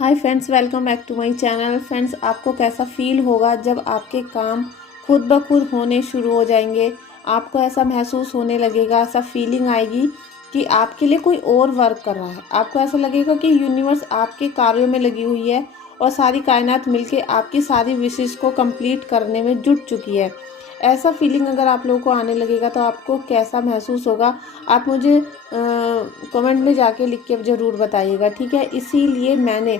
Hi friends, welcome back to my channel. Friends, आपको कैसा feel होगा जब आपके काम खुद ब खुद होने शुरू हो जाएंगे। आपको ऐसा महसूस होने लगेगा, ऐसा फीलिंग आएगी कि आपके लिए कोई और वर्क कर रहा है। आपको ऐसा लगेगा कि यूनिवर्स आपके कार्यों में लगी हुई है और सारी कायनात मिलके आपकी सारी विशेष को कंप्लीट करने में जुट चुकी है। ऐसा फीलिंग अगर आप लोगों को आने लगेगा तो आपको कैसा महसूस होगा, आप मुझे कमेंट में जाके लिख के ज़रूर बताइएगा, ठीक है। इसीलिए मैंने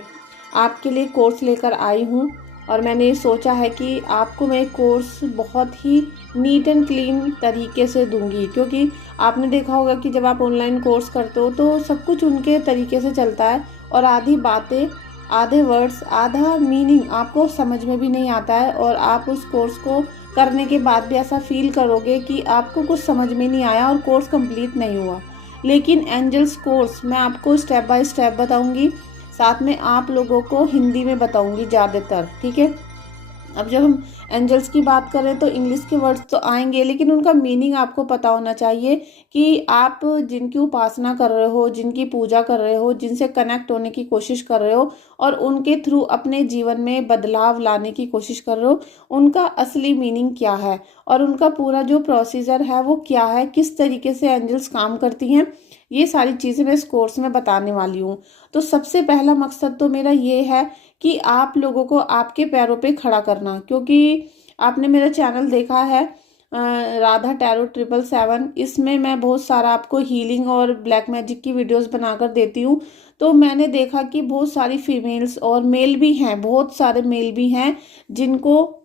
आपके लिए कोर्स लेकर आई हूँ और मैंने ये सोचा है कि आपको मैं कोर्स बहुत ही नीट एंड क्लीन तरीके से दूंगी, क्योंकि आपने देखा होगा कि जब आप ऑनलाइन कोर्स करते हो तो सब कुछ उनके तरीके से चलता है और आधी बातें, आधे वर्ड्स, आधा मीनिंग आपको समझ में भी नहीं आता है और आप उस कोर्स को करने के बाद भी ऐसा फील करोगे कि आपको कुछ समझ में नहीं आया और कोर्स कंप्लीट नहीं हुआ। लेकिन एंजल्स कोर्स मैं आपको स्टेप बाय स्टेप बताऊंगी, साथ में आप लोगों को हिंदी में बताऊंगी ज़्यादातर, ठीक है। अब जब हम एंजल्स की बात करें तो इंग्लिश के वर्ड्स तो आएंगे, लेकिन उनका मीनिंग आपको पता होना चाहिए कि आप जिनकी उपासना कर रहे हो, जिनकी पूजा कर रहे हो, जिनसे कनेक्ट होने की कोशिश कर रहे हो और उनके थ्रू अपने जीवन में बदलाव लाने की कोशिश कर रहे हो, उनका असली मीनिंग क्या है और उनका पूरा जो प्रोसीजर है वो क्या है, किस तरीके से एंजल्स काम करती हैं, ये सारी चीज़ें मैं इस कोर्स में बताने वाली हूँ। तो सबसे पहला मकसद तो मेरा ये है कि आप लोगों को आपके पैरों पे खड़ा करना, क्योंकि आपने मेरा चैनल देखा है राधा टैरो 777। इसमें मैं बहुत सारा आपको हीलिंग और ब्लैक मैजिक की वीडियोस बनाकर देती हूँ। तो मैंने देखा कि बहुत सारी फीमेल्स और मेल भी हैं, बहुत सारे मेल भी हैं जिनको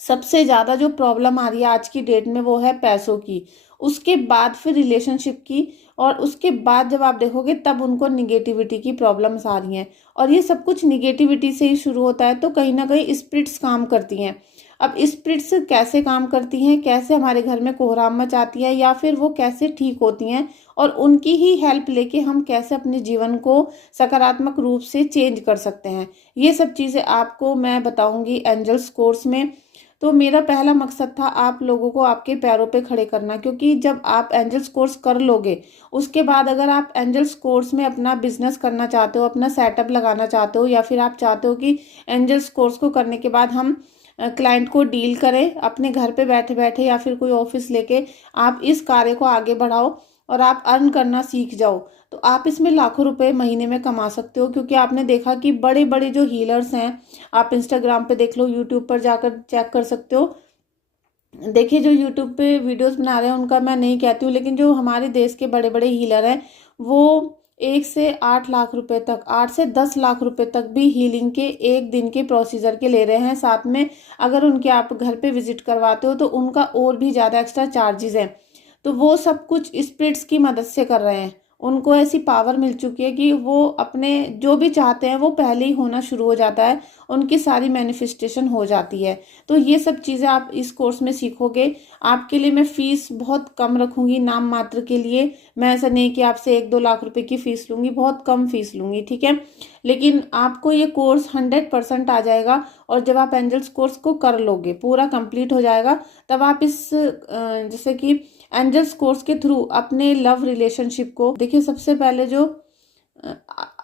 सबसे ज़्यादा जो प्रॉब्लम आ रही है आज की डेट में वो है पैसों की, उसके बाद फिर रिलेशनशिप की, और उसके बाद जब आप देखोगे तब उनको निगेटिविटी की प्रॉब्लम्स आ रही हैं। और ये सब कुछ निगेटिविटी से ही शुरू होता है। तो कहीं ना कहीं स्पिरिट्स काम करती हैं। अब स्पिरिट्स कैसे काम करती हैं, कैसे हमारे घर में कोहराम मचाती है या फिर वो कैसे ठीक होती हैं और उनकी ही हेल्प लेके हम कैसे अपने जीवन को सकारात्मक रूप से चेंज कर सकते हैं, ये सब चीज़ें आपको मैं बताऊंगी एंजल्स कोर्स में। तो मेरा पहला मकसद था आप लोगों को आपके पैरों पे खड़े करना, क्योंकि जब आप एंजल्स कोर्स कर लोगे उसके बाद अगर आप एंजल्स कोर्स में अपना बिजनेस करना चाहते हो, अपना सेटअप लगाना चाहते हो, या फिर आप चाहते हो कि एंजल्स कोर्स को करने के बाद हम क्लाइंट को डील करें अपने घर पे बैठे बैठे या फिर कोई ऑफिस लेके, आप इस कार्य को आगे बढ़ाओ और आप अर्न करना सीख जाओ, तो आप इसमें लाखों रुपए महीने में कमा सकते हो। क्योंकि आपने देखा कि बड़े बड़े जो हीलर्स हैं, आप इंस्टाग्राम पे देख लो, यूट्यूब पर जाकर चेक कर सकते हो। देखिए, जो यूट्यूब पे वीडियोस बना रहे हैं उनका मैं नहीं कहती हूँ, लेकिन जो हमारे देश के बड़े बड़े हीलर हैं वो 1 से 8 लाख रुपए तक, 8 से 10 लाख रुपए तक भी हीलिंग के एक दिन के प्रोसीजर के ले रहे हैं। साथ में अगर उनके आप घर पे विजिट करवाते हो तो उनका और भी ज़्यादा एक्स्ट्रा चार्जेस हैं। तो वो सब कुछ स्पिरिट्स की मदद से कर रहे हैं। उनको ऐसी पावर मिल चुकी है कि वो अपने जो भी चाहते हैं वो पहले ही होना शुरू हो जाता है, उनकी सारी मैनिफेस्टेशन हो जाती है। तो ये सब चीज़ें आप इस कोर्स में सीखोगे। आपके लिए मैं फ़ीस बहुत कम रखूंगी, नाम मात्र के लिए। मैं ऐसा नहीं कि आपसे 1-2 लाख रुपए की फ़ीस लूँगी, बहुत कम फीस लूँगी, ठीक है। लेकिन आपको ये कोर्स 100% आ जाएगा और जब आप एंजल्स कोर्स को कर लोगे, पूरा कंप्लीट हो जाएगा, तब आप इस जैसे कि एंजल्स कोर्स के थ्रू अपने लव रिलेशनशिप को देखिए। सबसे पहले जो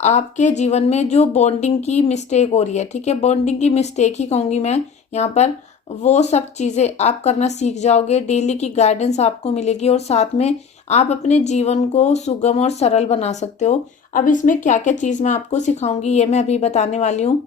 आपके जीवन में जो बॉन्डिंग की मिस्टेक हो रही है, ठीक है, बॉन्डिंग की मिस्टेक ही कहूंगी मैं यहाँ पर, वो सब चीज़ें आप करना सीख जाओगे। डेली की गाइडेंस आपको मिलेगी और साथ में आप अपने जीवन को सुगम और सरल बना सकते हो। अब इसमें क्या क्या चीज़ मैं आपको सिखाऊंगी ये मैं अभी बताने वाली हूँ।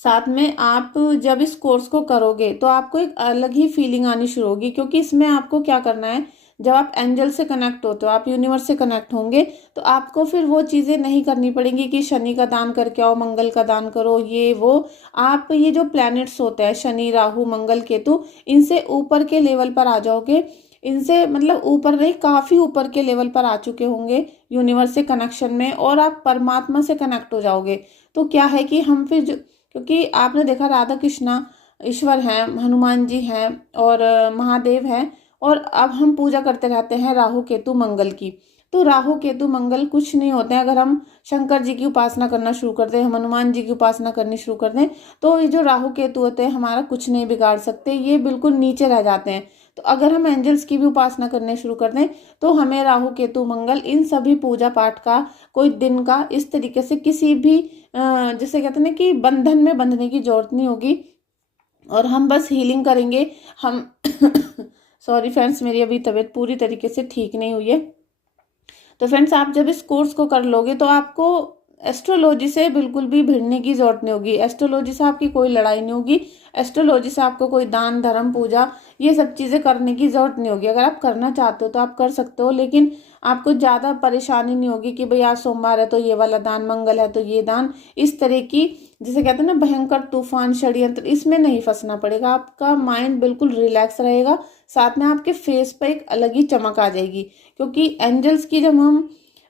साथ में आप जब इस कोर्स को करोगे तो आपको एक अलग ही फीलिंग आनी शुरू होगी, क्योंकि इसमें आपको क्या करना है, जब आप एंजल से कनेक्ट होते हो, आप यूनिवर्स से कनेक्ट होंगे, तो आपको फिर वो चीज़ें नहीं करनी पड़ेंगी कि शनि का दान करके आओ, मंगल का दान करो, ये वो। आप ये जो प्लैनेट्स होते हैं, शनि, राहु, मंगल, केतु, इनसे ऊपर के लेवल पर आ जाओगे। इनसे मतलब ऊपर नहीं, काफ़ी ऊपर के लेवल पर आ चुके होंगे यूनिवर्स से कनेक्शन में, और आप परमात्मा से कनेक्ट हो जाओगे। तो क्या है कि हम फिर क्योंकि आपने देखा राधा कृष्णा ईश्वर हैं, हनुमान जी हैं और महादेव हैं, और अब हम पूजा करते रहते हैं राहु केतु मंगल की। तो राहु केतु मंगल कुछ नहीं होते हैं। अगर हम शंकर जी की उपासना करना शुरू कर दें, हम हनुमान जी की उपासना करनी शुरू कर दें, तो ये जो राहु केतु होते हैं हमारा कुछ नहीं बिगाड़ सकते, ये बिल्कुल नीचे रह जाते हैं। तो अगर हम एंजल्स की भी उपासना करने शुरू कर दें तो हमें राहु केतु मंगल इन सभी पूजा पाठ का कोई दिन का इस तरीके से किसी भी जिसे कहते हैं ना कि बंधन में बंधने की जरूरत नहीं होगी, और हम बस हीलिंग करेंगे। हम सॉरी फ्रेंड्स, मेरी अभी तबीयत पूरी तरीके से ठीक नहीं हुई है। तो फ्रेंड्स, आप जब इस कोर्स को कर लोगे तो आपको एस्ट्रोलॉजी से बिल्कुल भी भिड़ने की जरूरत नहीं होगी। एस्ट्रोलॉजी से आपकी कोई लड़ाई नहीं होगी। एस्ट्रोलॉजी से आपको कोई दान धर्म पूजा ये सब चीज़ें करने की जरूरत नहीं होगी। अगर आप करना चाहते हो तो आप कर सकते हो, लेकिन आपको ज़्यादा परेशानी नहीं होगी कि भाई आज सोमवार है तो ये वाला दान, मंगल है तो ये दान, इस तरह की जिसे कहते हैं ना भयंकर तूफान षड्यंत्र, इसमें नहीं फंसना पड़ेगा। आपका माइंड बिल्कुल रिलैक्स रहेगा, साथ में आपके फेस पे एक अलग ही चमक आ जाएगी। क्योंकि एंजल्स की जब हम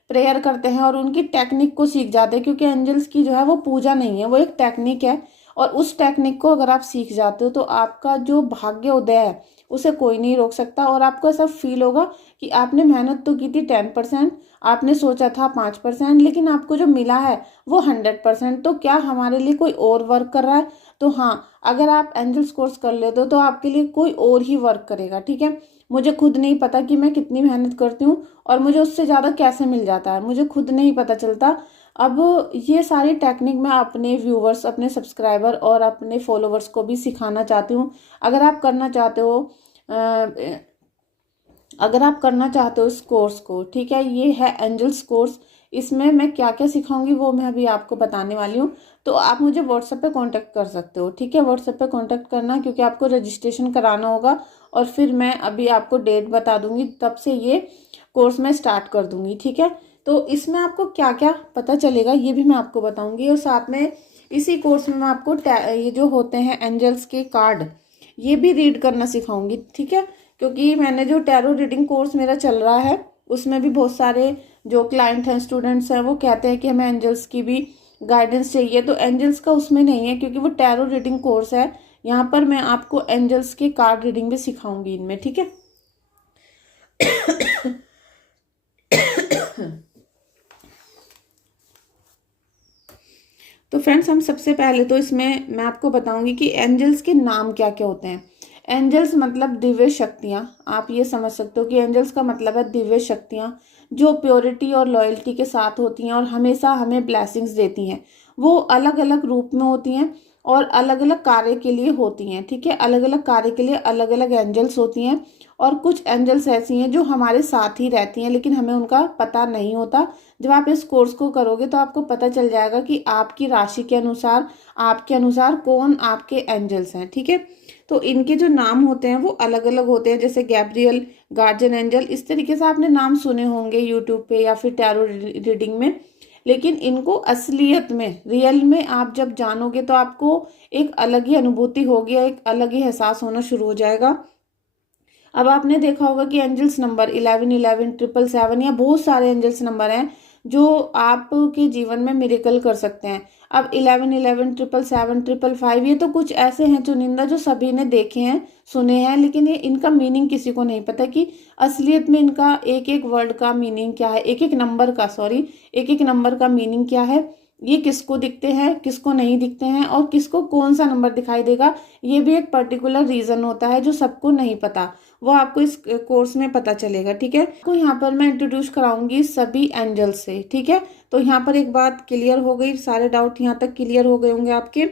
प्रेयर करते हैं और उनकी टेक्निक को सीख जाते हैं, क्योंकि एंजल्स की जो है वो पूजा नहीं है, वो एक टेक्निक है, और उस टेक्निक को अगर आप सीख जाते हो तो आपका जो भाग्य उदय है उसे कोई नहीं रोक सकता। और आपको ऐसा फील होगा कि आपने मेहनत तो की थी 10%, आपने सोचा था 5%, लेकिन आपको जो मिला है वो 100%। तो क्या हमारे लिए कोई और वर्क कर रहा है? तो हाँ, अगर आप एंजल्स कोर्स कर लेते हो तो आपके लिए कोई और ही वर्क करेगा। ठीक है, मुझे खुद नहीं पता कि मैं कितनी मेहनत करती हूँ और मुझे उससे ज़्यादा कैसे मिल जाता है, मुझे खुद नहीं पता चलता। अब ये सारी टेक्निक मैं अपने व्यूवर्स, अपने सब्सक्राइबर और अपने फॉलोवर्स को भी सिखाना चाहती हूँ। अगर आप करना चाहते हो अगर आप करना चाहते हो इस कोर्स को, ठीक है, ये है एंजल्स कोर्स। इसमें मैं क्या क्या सिखाऊंगी वो मैं अभी आपको बताने वाली हूँ। तो आप मुझे व्हाट्सएप पे कांटेक्ट कर सकते हो। ठीक है, व्हाट्सएप पे कांटेक्ट करना, क्योंकि आपको रजिस्ट्रेशन कराना होगा और फिर मैं अभी आपको डेट बता दूंगी, तब से ये कोर्स मैं स्टार्ट कर दूंगी। ठीक है, तो इसमें आपको क्या क्या पता चलेगा ये भी मैं आपको बताऊंगी, और साथ में इसी कोर्स में मैं आपको ये जो होते हैं एंजल्स के कार्ड, ये भी रीड करना सिखाऊंगी। ठीक है, क्योंकि मैंने जो टैरो रीडिंग कोर्स मेरा चल रहा है उसमें भी बहुत सारे जो क्लाइंट हैं, स्टूडेंट्स हैं, वो कहते हैं कि हमें एंजल्स की भी गाइडेंस चाहिए। तो एंजल्स का उसमें नहीं है, क्योंकि वो टैरो रीडिंग कोर्स है। यहाँ पर मैं आपको एंजल्स के कार्ड रीडिंग भी सिखाऊंगी इनमें। ठीक है, तो फ्रेंड्स, हम सबसे पहले तो इसमें मैं आपको बताऊंगी कि एंजल्स के नाम क्या क्या होते हैं। एंजल्स मतलब दिव्य शक्तियाँ। आप ये समझ सकते हो कि एंजल्स का मतलब है दिव्य शक्तियाँ, जो प्योरिटी और लॉयल्टी के साथ होती हैं और हमेशा हमें ब्लेसिंग्स देती हैं। वो अलग अलग रूप में होती हैं और अलग अलग कार्य के लिए होती हैं। ठीक है, अलग अलग कार्य के लिए अलग अलग एंजल्स होती हैं। और कुछ एंजल्स ऐसी हैं जो हमारे साथ ही रहती हैं, लेकिन हमें उनका पता नहीं होता। जब आप इस कोर्स को करोगे तो आपको पता चल जाएगा कि आपकी राशि के अनुसार, आपके अनुसार कौन आपके एंजल्स हैं। ठीक है, तो इनके जो नाम होते हैं वो अलग अलग होते हैं, जैसे गैब्रियल, गार्जियन एंजल, इस तरीके से आपने नाम सुने होंगे यूट्यूब पे या फिर टैरो रीडिंग में। लेकिन इनको असलियत में, रियल में आप जब जानोगे तो आपको एक अलग ही अनुभूति होगी, एक अलग ही एहसास होना शुरू हो जाएगा। अब आपने देखा होगा कि एंजल्स नंबर 11 11 777 या बहुत सारे एंजल्स नंबर हैं जो आपके जीवन में मिरेकल कर सकते हैं। अब 11 11 777 555 ये तो कुछ ऐसे हैं चुनिंदा जो सभी ने देखे हैं, सुने हैं, लेकिन ये इनका मीनिंग किसी को नहीं पता कि असलियत में इनका एक एक वर्ड का मीनिंग क्या है, एक एक नंबर का मीनिंग क्या है, ये किसको दिखते हैं, किसको नहीं दिखते हैं, और किसको कौन सा नंबर दिखाई देगा। ये भी एक पर्टिकुलर रीजन होता है जो सबको नहीं पता, वो आपको इस कोर्स में पता चलेगा। ठीक है, तो यहाँ पर मैं इंट्रोड्यूस कराऊंगी सभी एंजल्स से। ठीक है, तो यहाँ पर एक बात क्लियर हो गई, सारे डाउट यहाँ तक क्लियर हो गए होंगे आपके।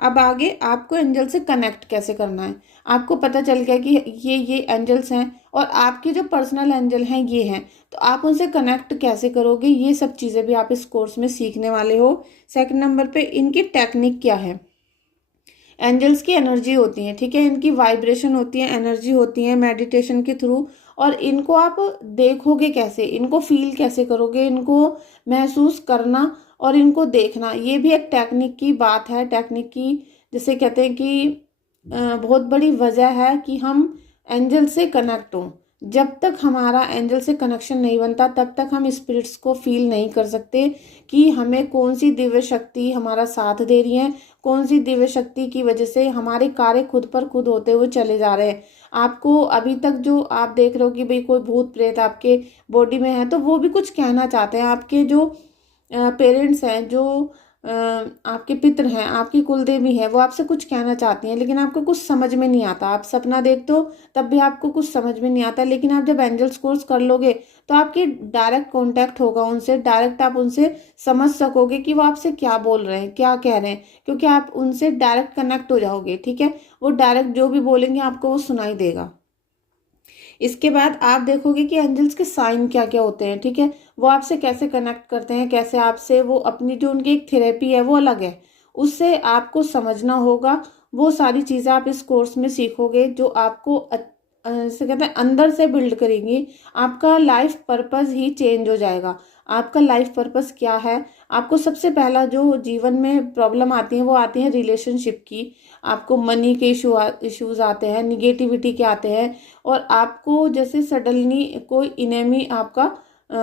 अब आगे आपको एंजल से कनेक्ट कैसे करना है, आपको पता चल गया कि ये एंजल्स हैं और आपके जो पर्सनल एंजल हैं ये हैं, तो आप उनसे कनेक्ट कैसे करोगे, ये सब चीज़ें भी आप इस कोर्स में सीखने वाले हो। सेकंड नंबर पे इनकी टेक्निक क्या है। एंजल्स की एनर्जी होती है, ठीक है, इनकी वाइब्रेशन होती है, एनर्जी होती है मेडिटेशन के थ्रू। और इनको आप देखोगे कैसे, इनको फील कैसे करोगे, इनको महसूस करना और इनको देखना, ये भी एक टेक्निक की बात है। टेक्निक की जिसे कहते हैं कि बहुत बड़ी वजह है कि हम एंजल से कनेक्ट हों। जब तक हमारा एंजल से कनेक्शन नहीं बनता तब तक हम स्पिरिट्स को फील नहीं कर सकते कि हमें कौन सी दिव्य शक्ति हमारा साथ दे रही है, कौन सी दिव्य शक्ति की वजह से हमारे कार्य खुद पर खुद होते हुए चले जा रहे हैं। आपको अभी तक जो आप देख रहे हो कि भाई कोई भूत प्रेत आपके बॉडी में है, तो वो भी कुछ कहना चाहते हैं। आपके जो पेरेंट्स हैं, जो आपके पितर हैं, आपकी कुलदेवी है, वो आपसे कुछ कहना चाहती हैं लेकिन आपको कुछ समझ में नहीं आता। आप सपना देखते हो तब भी आपको कुछ समझ में नहीं आता, लेकिन आप जब एंजल्स कोर्स कर लोगे तो आपकी डायरेक्ट कांटेक्ट होगा उनसे, डायरेक्ट आप उनसे समझ सकोगे कि वो आपसे क्या बोल रहे हैं, क्या कह रहे हैं, क्योंकि आप उनसे डायरेक्ट कनेक्ट हो जाओगे। ठीक है, वो डायरेक्ट जो भी बोलेंगे आपको वो सुनाई देगा। इसके बाद आप देखोगे कि एंजल्स के साइन क्या क्या होते हैं। ठीक है, वो आपसे कैसे कनेक्ट करते हैं, कैसे आपसे वो अपनी जो उनकी एक थेरेपी है वो अलग है, उससे आपको समझना होगा। वो सारी चीज़ें आप इस कोर्स में सीखोगे जो आपको जैसे कहते हैं अंदर से बिल्ड करेंगी। आपका लाइफ पर्पस ही चेंज हो जाएगा। आपका लाइफ पर्पस क्या है? आपको सबसे पहला जो जीवन में प्रॉब्लम आती है वो आती है रिलेशनशिप की। आपको मनी के इश्यूज आते हैं, निगेटिविटी के आते हैं, और आपको जैसे सडनली कोई इनेमी आपका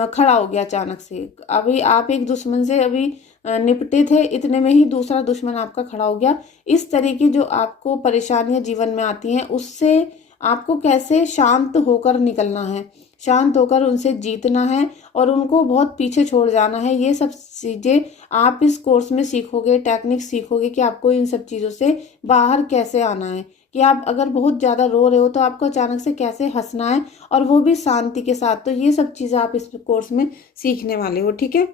खड़ा हो गया अचानक से। अभी आप एक दुश्मन से अभी निपटे थे, इतने में ही दूसरा दुश्मन आपका खड़ा हो गया। इस तरह की जो आपको परेशानियां जीवन में आती हैं उससे आपको कैसे शांत होकर निकलना है, शांत होकर उनसे जीतना है और उनको बहुत पीछे छोड़ जाना है। ये सब चीज़ें आप इस कोर्स में सीखोगे, टेक्निक सीखोगे कि आपको इन सब चीज़ों से बाहर कैसे आना है, कि आप अगर बहुत ज़्यादा रो रहे हो तो आपको अचानक से कैसे हंसना है, और वो भी शांति के साथ। तो ये सब चीज़ें आप इस कोर्स में सीखने वाले हो। ठीक है,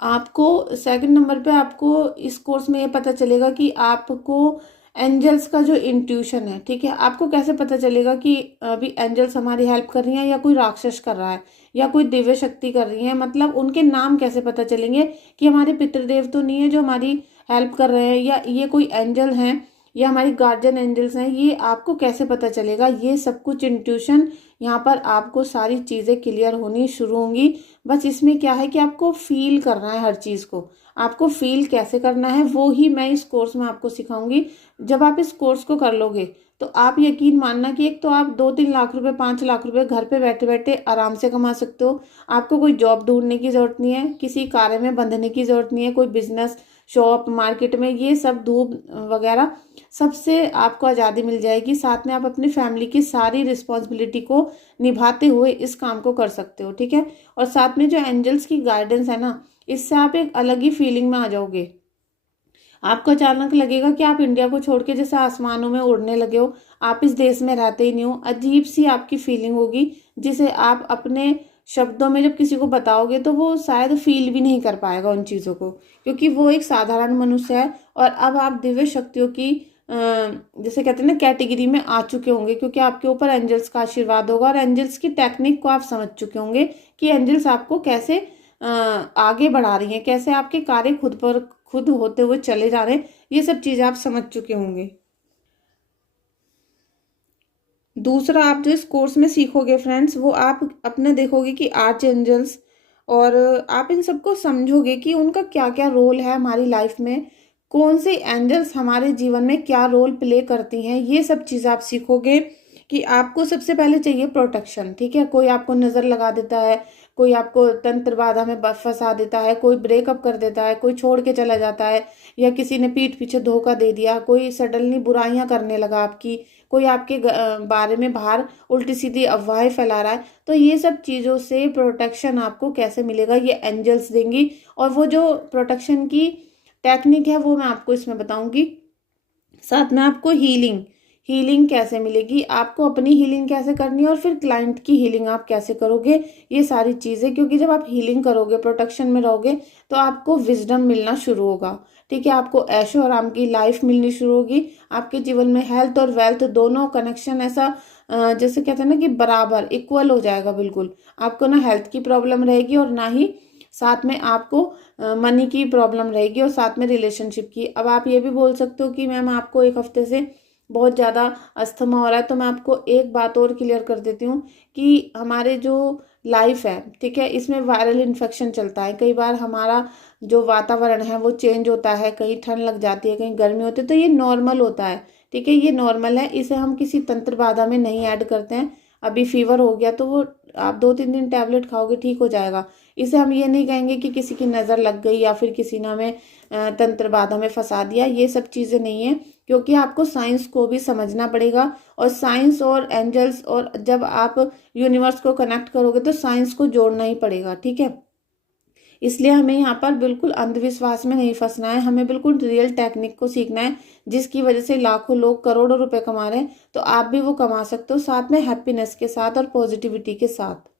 आपको सेकंड नंबर पे आपको इस कोर्स में ये पता चलेगा कि आपको एंजल्स का जो इंट्यूशन है, ठीक है, आपको कैसे पता चलेगा कि अभी एंजल्स हमारी हेल्प कर रही हैं या कोई राक्षस कर रहा है या कोई दिव्य शक्ति कर रही है। मतलब उनके नाम कैसे पता चलेंगे कि हमारे पितृदेव तो नहीं है जो हमारी हेल्प कर रहे हैं, या ये कोई एंजल हैं या हमारी गार्जियन एंजल्स हैं, ये आपको कैसे पता चलेगा? ये सब कुछ इंट्यूशन यहाँ पर आपको सारी चीज़ें क्लियर होनी शुरू होंगी। बस इसमें क्या है कि आपको फील करना है हर चीज़ को। आपको फील कैसे करना है वो ही मैं इस कोर्स में आपको सिखाऊंगी। जब आप इस कोर्स को कर लोगे तो आप यकीन मानना कि एक तो आप 2-3 लाख रुपए, 5 लाख रुपए घर पे बैठे बैठे आराम से कमा सकते हो। आपको कोई जॉब ढूंढने की जरूरत नहीं है, किसी कार्य में बंधने की जरूरत नहीं है, कोई बिजनेस, शॉप, मार्केट में ये सब धूप वगैरह सबसे आपको आज़ादी मिल जाएगी। साथ में आप अपनी फैमिली की सारी रिस्पॉन्सिबिलिटी को निभाते हुए इस काम को कर सकते हो। ठीक है, और साथ में जो एंजल्स की गाइडेंस है ना, इससे आप एक अलग ही फीलिंग में आ जाओगे। आपको अचानक लगेगा कि आप इंडिया को छोड़ के जैसे आसमानों में उड़ने लगे हो, आप इस देश में रहते ही नहीं हो। अजीब सी आपकी फीलिंग होगी जिसे आप अपने शब्दों में जब किसी को बताओगे तो वो शायद फील भी नहीं कर पाएगा उन चीज़ों को, क्योंकि वो एक साधारण मनुष्य है। और अब आप दिव्य शक्तियों की जैसे कहते हैं ना कैटेगरी में आ चुके होंगे, क्योंकि आपके ऊपर एंजल्स का आशीर्वाद होगा और एंजल्स की टेक्निक को आप समझ चुके होंगे कि एंजल्स आपको कैसे आगे बढ़ा रही हैं, कैसे आपके कार्य खुद पर खुद होते हुए चले जा रहे हैं। ये सब चीज़ें आप समझ चुके होंगे। दूसरा आप जो इस कोर्स में सीखोगे फ्रेंड्स, वो आप अपने देखोगे कि आर्च एंजल्स, और आप इन सबको समझोगे कि उनका क्या क्या रोल है हमारी लाइफ में, कौन से एंजल्स हमारे जीवन में क्या रोल प्ले करती हैं। ये सब चीज़ आप सीखोगे कि आपको सबसे पहले चाहिए प्रोटेक्शन। ठीक है, कोई आपको नज़र लगा देता है, कोई आपको तंत्र बाधा में फंसा देता है, कोई ब्रेकअप कर देता है, कोई छोड़ के चला जाता है, या किसी ने पीठ पीछे धोखा दे दिया, कोई सडनली बुराइयां करने लगा आपकी, कोई आपके बारे में बाहर उल्टी सीधी अफवाहें फैला रहा है। तो ये सब चीज़ों से प्रोटेक्शन आपको कैसे मिलेगा, ये एंजल्स देंगी। और वो जो प्रोटेक्शन की टेक्निक है वो मैं आपको इसमें बताऊंगी। साथ में आपको हीलिंग, हीलिंग कैसे मिलेगी, आपको अपनी हीलिंग कैसे करनी है, और फिर क्लाइंट की हीलिंग आप कैसे करोगे, ये सारी चीज़ें। क्योंकि जब आप हीलिंग करोगे, प्रोटेक्शन में रहोगे, तो आपको विजडम मिलना शुरू होगा। ठीक है, आपको ऐशो आराम की लाइफ मिलनी शुरू होगी। आपके जीवन में हेल्थ और वेल्थ दोनों कनेक्शन ऐसा जैसे कहते हैं ना कि बराबर इक्वल हो जाएगा बिल्कुल। आपको ना हेल्थ की प्रॉब्लम रहेगी और ना ही साथ में आपको मनी की प्रॉब्लम रहेगी, और साथ में रिलेशनशिप की। अब आप ये भी बोल सकते हो कि मैम आपको एक हफ्ते से बहुत ज़्यादा अस्थमा हो रहा है, तो मैं आपको एक बात और क्लियर कर देती हूँ कि हमारे जो लाइफ है, ठीक है, इसमें वायरल इन्फेक्शन चलता है। कई बार हमारा जो वातावरण है वो चेंज होता है, कहीं ठंड लग जाती है, कहीं गर्मी होती है, तो ये नॉर्मल होता है। ठीक है, ये नॉर्मल है, इसे हम किसी तंत्र बाधा में नहीं ऐड करते हैं। अभी फीवर हो गया तो वो आप 2-3 दिन टैबलेट खाओगे, ठीक हो जाएगा। इसे हम ये नहीं कहेंगे कि किसी की नज़र लग गई या फिर किसी ने हमें तंत्र बाधा में फंसा दिया, ये सब चीज़ें नहीं है। क्योंकि आपको साइंस को भी समझना पड़ेगा, और साइंस और एंजल्स, और जब आप यूनिवर्स को कनेक्ट करोगे तो साइंस को जोड़ना ही पड़ेगा। ठीक है, इसलिए हमें यहाँ पर बिल्कुल अंधविश्वास में नहीं फंसना है, हमें बिल्कुल रियल टेक्निक को सीखना है, जिसकी वजह से लाखों लोग करोड़ों रुपए कमा रहे हैं, तो आप भी वो कमा सकते हो, साथ में हैप्पीनेस के साथ और पॉजिटिविटी के साथ।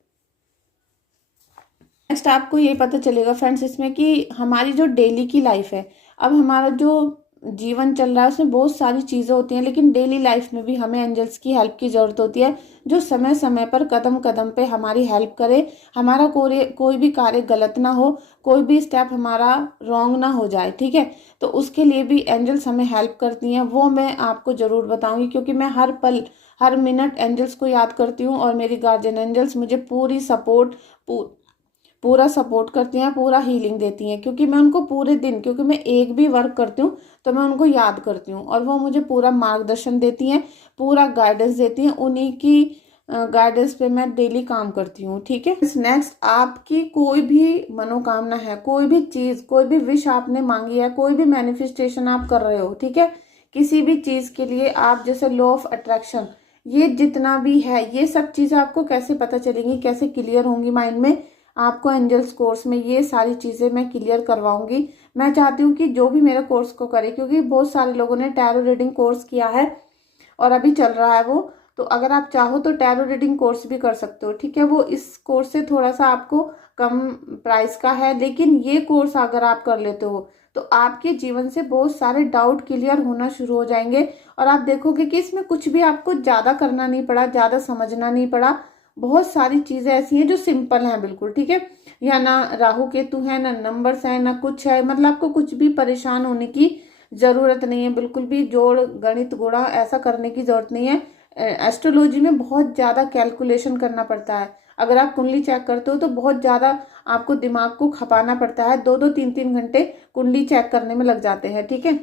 नेक्स्ट आपको ये पता चलेगा फ्रेंड्स इसमें कि हमारी जो डेली की लाइफ है, अब हमारा जो जीवन चल रहा है उसमें बहुत सारी चीज़ें होती हैं, लेकिन डेली लाइफ में भी हमें एंजल्स की हेल्प की ज़रूरत होती है, जो समय समय पर कदम कदम पे हमारी हेल्प करे, हमारा कोई भी कार्य गलत ना हो, कोई भी स्टेप हमारा रॉन्ग ना हो जाए, ठीक है। तो उसके लिए भी एंजल्स हमें हेल्प करती हैं, वो मैं आपको ज़रूर बताऊंगी, क्योंकि मैं हर पल हर मिनट एंजल्स को याद करती हूँ, और मेरी गार्जियन एंजल्स मुझे पूरा सपोर्ट करती हैं, पूरा हीलिंग देती हैं, क्योंकि मैं उनको पूरे दिन, क्योंकि मैं एक भी वर्क करती हूँ तो मैं उनको याद करती हूँ, और वो मुझे पूरा मार्गदर्शन देती हैं, पूरा गाइडेंस देती हैं, उन्हीं की गाइडेंस पे मैं डेली काम करती हूँ, ठीक है। नेक्स्ट, आपकी कोई भी मनोकामना है, कोई भी चीज, कोई भी विश आपने मांगी है, कोई भी मैनिफेस्टेशन आप कर रहे हो, ठीक है, किसी भी चीज के लिए आप, जैसे लॉ ऑफ अट्रैक्शन, ये जितना भी है, ये सब चीजें आपको कैसे पता चलेंगी, कैसे क्लियर होंगी माइंड में, आपको एंजल्स कोर्स में ये सारी चीज़ें मैं क्लियर करवाऊंगी। मैं चाहती हूँ कि जो भी मेरे कोर्स को करे, क्योंकि बहुत सारे लोगों ने टैरो रीडिंग कोर्स किया है और अभी चल रहा है वो, तो अगर आप चाहो तो टैरो रीडिंग कोर्स भी कर सकते हो, ठीक है। वो इस कोर्स से थोड़ा सा आपको कम प्राइस का है, लेकिन ये कोर्स अगर आप कर लेते हो तो आपके जीवन से बहुत सारे डाउट क्लियर होना शुरू हो जाएंगे, और आप देखोगे कि इसमें कुछ भी आपको ज़्यादा करना नहीं पड़ा, ज़्यादा समझना नहीं पड़ा, बहुत सारी चीजें ऐसी हैं जो सिंपल हैं बिल्कुल, ठीक है। या ना राहु केतु है, ना नंबर्स है, ना कुछ है, मतलब आपको कुछ भी परेशान होने की जरूरत नहीं है, बिल्कुल भी जोड़ गणित गुणा ऐसा करने की जरूरत नहीं है। एस्ट्रोलॉजी में बहुत ज्यादा कैलकुलेशन करना पड़ता है, अगर आप कुंडली चेक करते हो तो बहुत ज्यादा आपको दिमाग को खपाना पड़ता है, 2-2 3-3 घंटे कुंडली चेक करने में लग जाते हैं, ठीक है।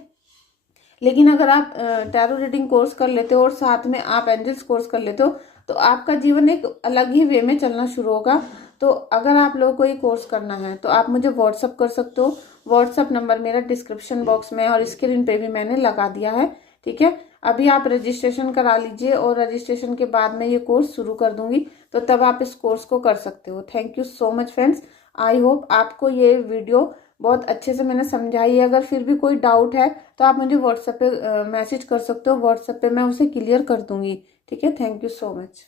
लेकिन अगर आप टैरो रीडिंग कोर्स कर लेते हो और साथ में आप एंजल्स कोर्स कर लेते हो, तो आपका जीवन एक अलग ही वे में चलना शुरू होगा। तो अगर आप लोगों को ये कोर्स करना है तो आप मुझे व्हाट्सअप कर सकते हो, व्हाट्सअप नंबर मेरा डिस्क्रिप्शन बॉक्स में और स्क्रीन पे भी मैंने लगा दिया है, ठीक है। अभी आप रजिस्ट्रेशन करा लीजिए, और रजिस्ट्रेशन के बाद मैं ये कोर्स शुरू कर दूंगी, तो तब आप इस कोर्स को कर सकते हो। Thank you so much friends, I hope आपको ये वीडियो बहुत अच्छे से मैंने समझाई है। अगर फिर भी कोई डाउट है तो आप मुझे व्हाट्सएप पे मैसेज कर सकते हो, व्हाट्सएप पे मैं उसे क्लियर कर दूंगी, ठीक है। Thank you so much.